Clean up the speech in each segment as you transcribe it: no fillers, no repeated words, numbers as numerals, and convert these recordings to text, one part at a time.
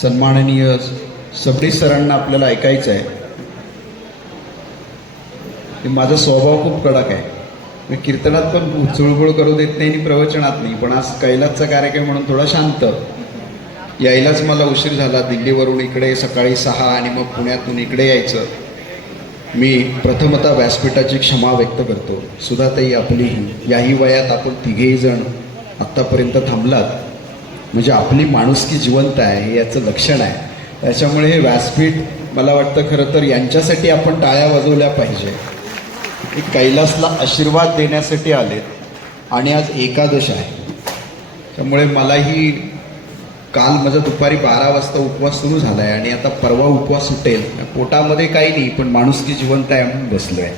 सन्माननीय सबनीस सरांना आपल्याला ऐकायचं आहे की माझा स्वभाव खूप कडक आहे. मी कीर्तनात पण चुळबुळ करू देत नाही आणि प्रवचनात नाही, पण आज कैलासचा कार्यक्रम म्हणून थोडा शांत. यायलाच मला उशीर झाला. दिल्लीवरून इकडे सकाळी 6 आणि मग पुण्यातून इकडे यायचं. मी प्रथमतः व्यासपीठाची क्षमा व्यक्त करतो. सुधाताई आपलीही याही वयात आपण तिघेही जण आत्तापर्यंत थांबलात म्हणजे आपली माणुसकी जिवंत आहे हे याचं लक्षण आहे. त्याच्यामुळे हे व्यासपीठ मला वाटतं खरं तर यांच्यासाठी आपण टाळ्या वाजवल्या पाहिजे. कैलासला आशीर्वाद देण्यासाठी आलेत आणि आज एकादश आहे. त्यामुळे मलाही काल माझा दुपारी 12 वाजता उपवास सुरू झाला आहे आणि आता परवा उपवास सुटेल. पोटामध्ये काही नाही, पण माणुसकी जिवंत आहे म्हणून बसलो आहे.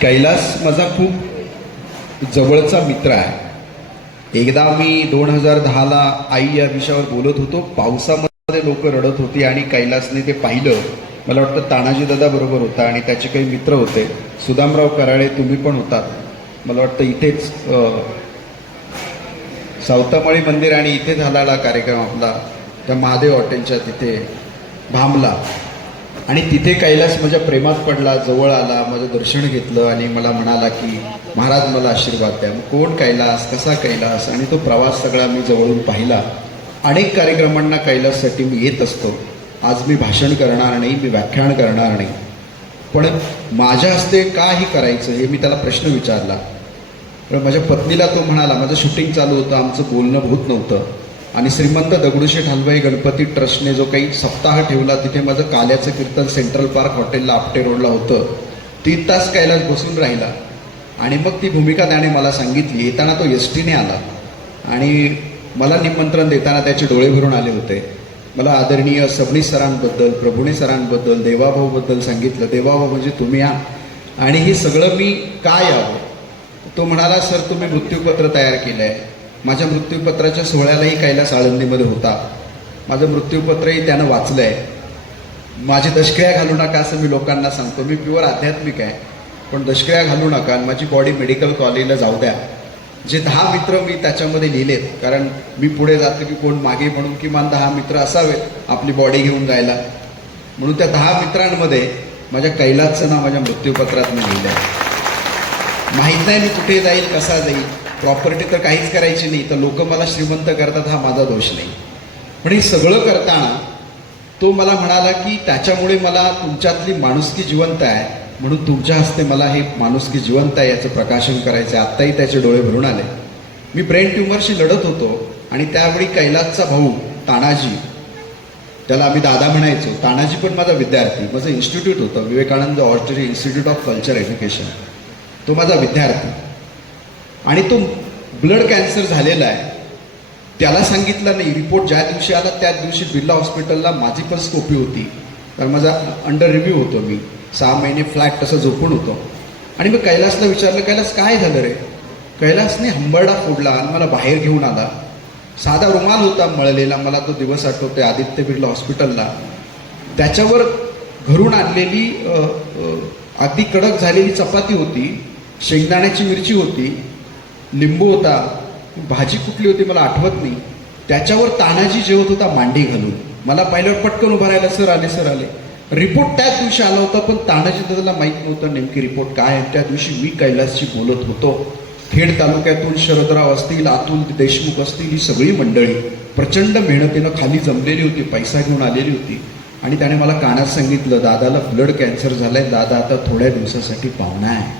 कैलास माझा खूप जवळचा मित्र आहे. एकदा मी 2010ला आई या विषयावर बोलत होतो. पावसामध्ये लोक रडत होती आणि कैलासने ते पाहिलं. मला वाटतं तानाजी दादा बरोबर होता आणि त्याचे काही मित्र होते. सुदामराव कराळे तुम्ही पण होतात. मला वाटतं इथेच सावतामाळी मंदिर आणि इथे झालेला कार्यक्रम आपला त्या महादेव हॉटेलच्या तिथे भांबला आणि तिथे कैलास माझ्या प्रेमात पडला, जवळ आला, माझं दर्शन घेतलं आणि मला म्हणाला की महाराज मला आशीर्वाद द्या. कोण कैलास, कसा कैलास, आणि तो प्रवास सगळा मी जवळून पाहिला. अनेक कार्यक्रमांना कैलाससाठी मी येत असतो. आज मी भाषण करणार नाही, मी व्याख्यान करणार नाही, पण माझ्या हस्ते काही करायचं हे मी त्याला प्रश्न विचारला. पण माझ्या पत्नीला तो म्हणाला, माझं शूटिंग चालू होतं, आमचं बोलणं होत नव्हतं आणि श्रीमंत दगडूशेठ हलवाई गणपती ट्रस्टने जो काही सप्ताह ठेवला तिथे माझं काल्याचं कीर्तन सेंट्रल पार्क हॉटेलला आपटे रोडला होतं. 3 तास कैलास बसून राहिला आणि मग ती भूमिका त्याने मला सांगितली. येताना तो एसटीने आला आणि मला निमंत्रण देताना त्याचे डोळे भरून आले होते. मला आदरणीय सबनीस सरांबद्दल, प्रभुणे सरांबद्दल, देवाभाऊबद्दल सांगितलं. देवाभाऊ म्हणजे तुम्ही या आणि हे सगळं मी का यावं. तो म्हणाला, सर तुम्ही मृत्यूपत्र तयार केलं आहे. माझ्या मृत्यूपत्राच्या सोहळ्यालाही कैलास आळंदीमध्ये होता. माझं मृत्यूपत्रही त्यानं वाचलं आहे. माझी दशक्रिया घालू नका असं मी लोकांना सांगतो. मी प्युअर आध्यात्मिक आहे, पण दशक्रिया घालू नका आणि माझी बॉडी मेडिकल कॉलेजला जाऊ द्या. जे 10 मित्र मी त्याच्यामध्ये लिहिलेत, कारण मी पुढे जातो की कोण मागे, म्हणून किमान 10 मित्र असावेत आपली बॉडी घेऊन जायला. म्हणून त्या 10 मित्रांमध्ये माझ्या कैलासचं नाव माझ्या मृत्यूपत्रात मी लिहिलं आहे. माहीत नाही मी कुठे जाईल, कसा जाईल. प्रॉपर्टी तर काहीच करायची नाही, तर लोक मला श्रीमंत करतात, हा माझा दोष नाही. पण हे सगळं करताना तो मला म्हणाला की त्याच्यामुळे मला तुमच्यातली माणुसकी जिवंत आहे, म्हणून तुमच्या हस्ते मला हे माणुसकी जिवंत आहे याचं प्रकाशन करायचं आहे. आत्ताही त्याचे डोळे भरून आले. मी ब्रेन ट्यूमरशी लढत होतो आणि त्यावेळी कैलासचा भाऊ तानाजी, त्याला आम्ही दादा म्हणायचो. तानाजी पण माझा विद्यार्थी. माझं इन्स्टिट्यूट होतं Vivekananda oratory institute of culture education. तो माझा विद्यार्थी आणि तो ब्लड कॅन्सर झालेला आहे. त्याला सांगितलं नाही. रिपोर्ट ज्या दिवशी आला त्या दिवशी बिर्ला हॉस्पिटलला माझी पण स्कोपी होती, कारण माझा अंडर रिव्ह्यू होतो. मी 6 महिने फ्लॅट तसं झोपून होतो आणि मी कैलासला विचारलं, कैलास काय झालं रे. कैलासने हंबरडा फोडला आणि मला बाहेर घेऊन आला. साधा रुमाल होता मळलेला, मला तो दिवस आठवते, आदित्य बिर्ला हॉस्पिटलला. त्याच्यावर घरून आणलेली अगदी कडक झालेली चपाती होती, शेंगदाण्याची मिरची होती, लिंबू होता, भाजी कुठली होती मला आठवत नाही. त्याच्यावर तानाजी जेवत होता मांडी घालून. मला पाहिल्यावर पटकन उभा राहिला, सर आले, सर आले. रिपोर्ट त्याच दिवशी आला होता, पण तानाजी दादाला माहीत नव्हतं नेमकी रिपोर्ट काय आहे. त्या दिवशी मी कैलासशी बोलत होतो. खेड तालुक्यातून शरदराव असतील, अतुल देशमुख असतील, ही सगळी मंडळी प्रचंड मेहनतीनं खाली जमलेली होती, पैसा घेऊन आलेली होती. आणि त्याने मला कानात सांगितलं, दादाला ब्लड कॅन्सर झालाय, दादा आता थोड्या दिवसासाठी पाहुणा आहे.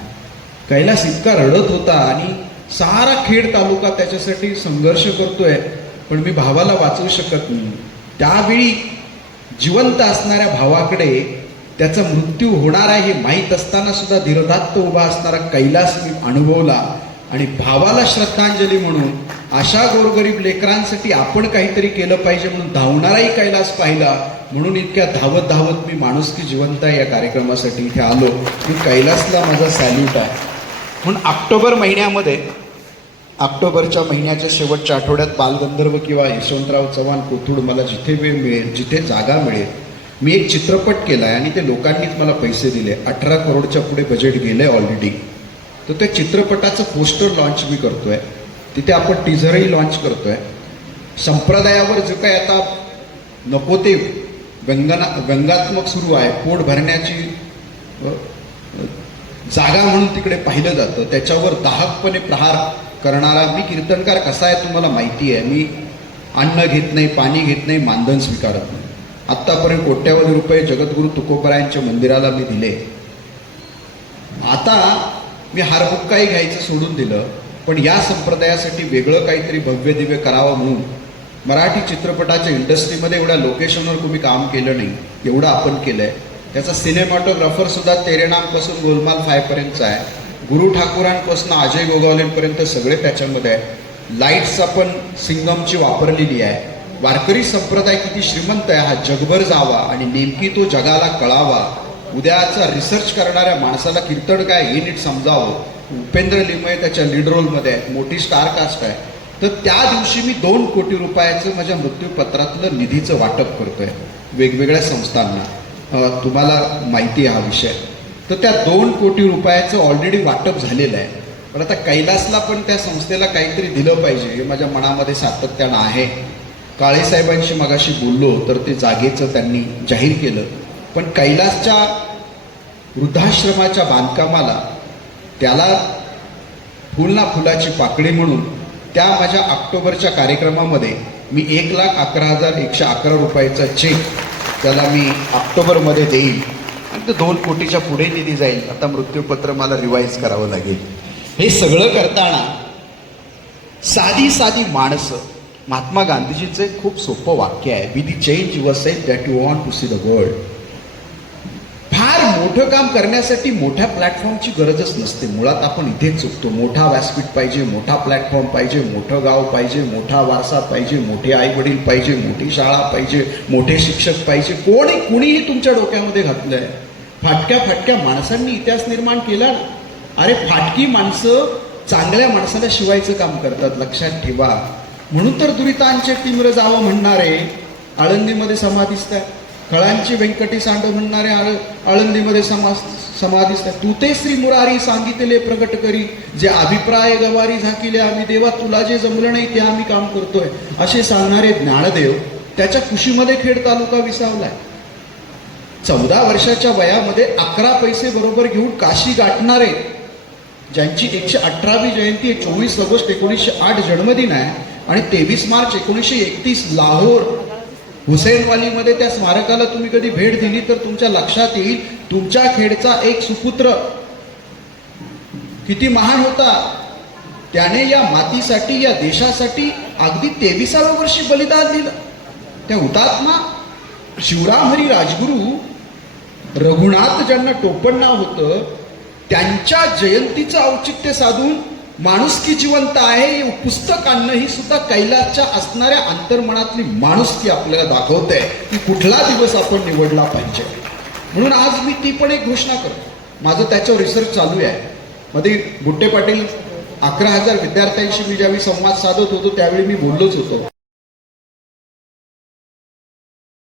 कैलास इतका रडत होता आणि सारा खेड तालुका त्याच्यासाठी संघर्ष करतोय, पण मी भावाला वाचवू शकत नाही. त्यावेळी जिवंत असणाऱ्या भावाकडे त्याचा मृत्यू होणार आहे हे माहीत असताना सुद्धा धीरधात्त उभा असणारा कैलास मी अनुभवला. आणि भावाला श्रद्धांजली म्हणून अशा गोरगरीब लेकरांसाठी आपण काहीतरी केलं पाहिजे म्हणून धावणाराही कैलास पाहिला. म्हणून इतक्या धावत धावत मी माणुसकी जिवंत आहे या कार्यक्रमासाठी इथे आलो. मी कैलासला माझा सॅल्यूट आहे. म्हणून ऑक्टोबरच्या महिन्याच्या शेवटच्या आठवड्यात बालगंधर्व किंवा यशवंतराव चव्हाण कोथरूड, मला जिथे वेळ मिळेल, जिथे जागा मिळेल, मी एक चित्रपट केला आहे आणि ते लोकांनीच मला पैसे दिले. 18 करोडच्या पुढे बजेट गेलं आहे ऑलरेडी. तर त्या चित्रपटाचं पोस्टर लॉन्च मी करतो आहे. तिथे आपण टीझरही लॉन्च करतो आहे. संप्रदायावर जो काही आता नको ते व्यंगात्मक सुरू आहे, पोट भरण्याची जागा म्हणून तिकडे पाहिलं जातं, त्याच्यावर दाहकपणे प्रहार करणारा मी कीर्तनकार कसा आहे तुम्हाला माहिती आहे. मी अन्न घेत नाही, पाणी घेत नाही, मानधन स्वीकारत नाही. आत्तापर्यंत कोट्यावधी रुपये जगद्गुरू तुकोबरायांच्या मंदिराला मी दिले. आता मी हारबुक्काही घ्यायचं सोडून दिलं, पण या संप्रदायासाठी वेगळं काहीतरी भव्य दिव्य करावं म्हणून मराठी चित्रपटाच्या इंडस्ट्रीमध्ये एवढ्या लोकेशनवर तुम्ही काम केलं नाही, एवढं आपण केलं आहे. त्याचा सिनेमॅटोग्राफर सुद्धा तेरे नामपासून गोलमाल 5 पर्यंतचा आहे. गुरु ठाकूरांपासून अजय गोगावलेंपर्यंत सगळे त्याच्यामध्ये आहे. लाईट्स आपण सिंगमची वापरलेली आहे. वारकरी संप्रदाय किती श्रीमंत आहे हा जगभर जावा आणि नेमकी तो जगाला कळावा. उद्याचा रिसर्च करणाऱ्या माणसाला कीर्तन काय हे नीट समजावं. उपेंद्र लिमये त्याच्या लीड रोलमध्ये आहे, मोठी स्टार कास्ट आहे. तर त्या दिवशी मी 2 कोटी रुपयाचं माझ्या मृत्यूपत्रातलं निधीचं वाटप करतोय वेगवेगळ्या संस्थांना. तुम्हाला माहिती आहे हा विषय. तर त्या 2 कोटी रुपयाचं ऑलरेडी वाटप झालेलं आहे. पण आता कैलासला पण त्या संस्थेला काहीतरी दिलं पाहिजे हे माझ्या मनामध्ये सातत्यानं आहे. काळेसाहेबांशी मगाशी बोललो तर ते जागेचं त्यांनी जाहीर केलं. पण कैलासच्या वृद्धाश्रमाच्या बांधकामाला त्याला फुल ना फुलाची पाकळी म्हणून त्या माझ्या ऑक्टोबरच्या कार्यक्रमामध्ये मी 1,11,111 रुपयाचा चेक त्याला मी ऑक्टोबरमध्ये देईल आणि ते 2 कोटीच्या पुढे निधी जाईल. आता मृत्यूपत्र मला रिवाईज करावं लागेल. हे सगळं करताना साधी साधी माणसं. महात्मा गांधीजीचं एक खूप सोपं वाक्य आहे, be the change yourself that you want to see the world. फार मोठं काम करण्यासाठी मोठ्या प्लॅटफॉर्मची गरजच नसते. मुळात आपण इथेच चुकतो. मोठा व्यासपीठ पाहिजे, मोठा प्लॅटफॉर्म पाहिजे, मोठं गाव पाहिजे, मोठा वारसा पाहिजे, मोठे आई वडील पाहिजे, मोठी शाळा पाहिजे, मोठे शिक्षक पाहिजे. कुणीही तुमच्या डोक्यामध्ये घातलंय. फाटक्या माणसांनी इतिहास निर्माण केला. अरे फाटकी माणसं चांगल्या माणसाला शिवायचं काम करतात, लक्षात ठेवा. म्हणून तर दुरितांचे तिम्र जावं म्हणणारे आळंदीमध्ये समाधिस्थ आहे. खळांची व्यंकटी सांड म्हणणारे आळंदीमध्ये समाधिस्थ आहे. तू ते श्री मुरारी सांगितले प्रगट करी, जे अभिप्राय गवारी झाकिले आम्ही देवा, तुला जे जमलं नाही ते आम्ही काम करतोय असे सांगणारे ज्ञानदेव त्याच्या कुशीमध्ये खेड तालुका विसावलाय. 14 वर्षाच्या वयामध्ये 11 पैसे बरोबर घेऊन काशी गाठणारे, ज्यांची 118वी जयंती आहे, 24 ऑगस्ट 1908 जन्मदिन आहे आणि 23 मार्च 1931 लाहोर हुसेनवालीमध्ये त्या स्मारकाला तुम्ही कधी भेट दिली तर तुमच्या लक्षात येईल तुमच्या खेडचा एक सुपुत्र किती महान होता. त्याने या मातीसाठी, या देशासाठी अगदी 23व्या वर्षी बलिदान दिलं. त्या हुतात्मा शिवराम हरी राजगुरू रघुनाथ ज्यांना टोपण नाव होतं, त्यांच्या जयंतीचं औचित्य साधून माणुसकी जिवंत आहे हे पुस्तक आणणं ही सुद्धा कैलासच्या असणाऱ्या अंतर्मनातली माणुसकी आपल्याला दाखवते की कुठला दिवस आपण निवडला पाहिजे. म्हणून आज मी ती पण एक घोषणा करतो. माझं त्याच्यावर रिसर्च चालू आहे. मध्ये गुट्टे पाटील 11,000 विद्यार्थ्यांशी मी ज्यावेळी संवाद साधत होतो त्यावेळी मी बोललोच होतो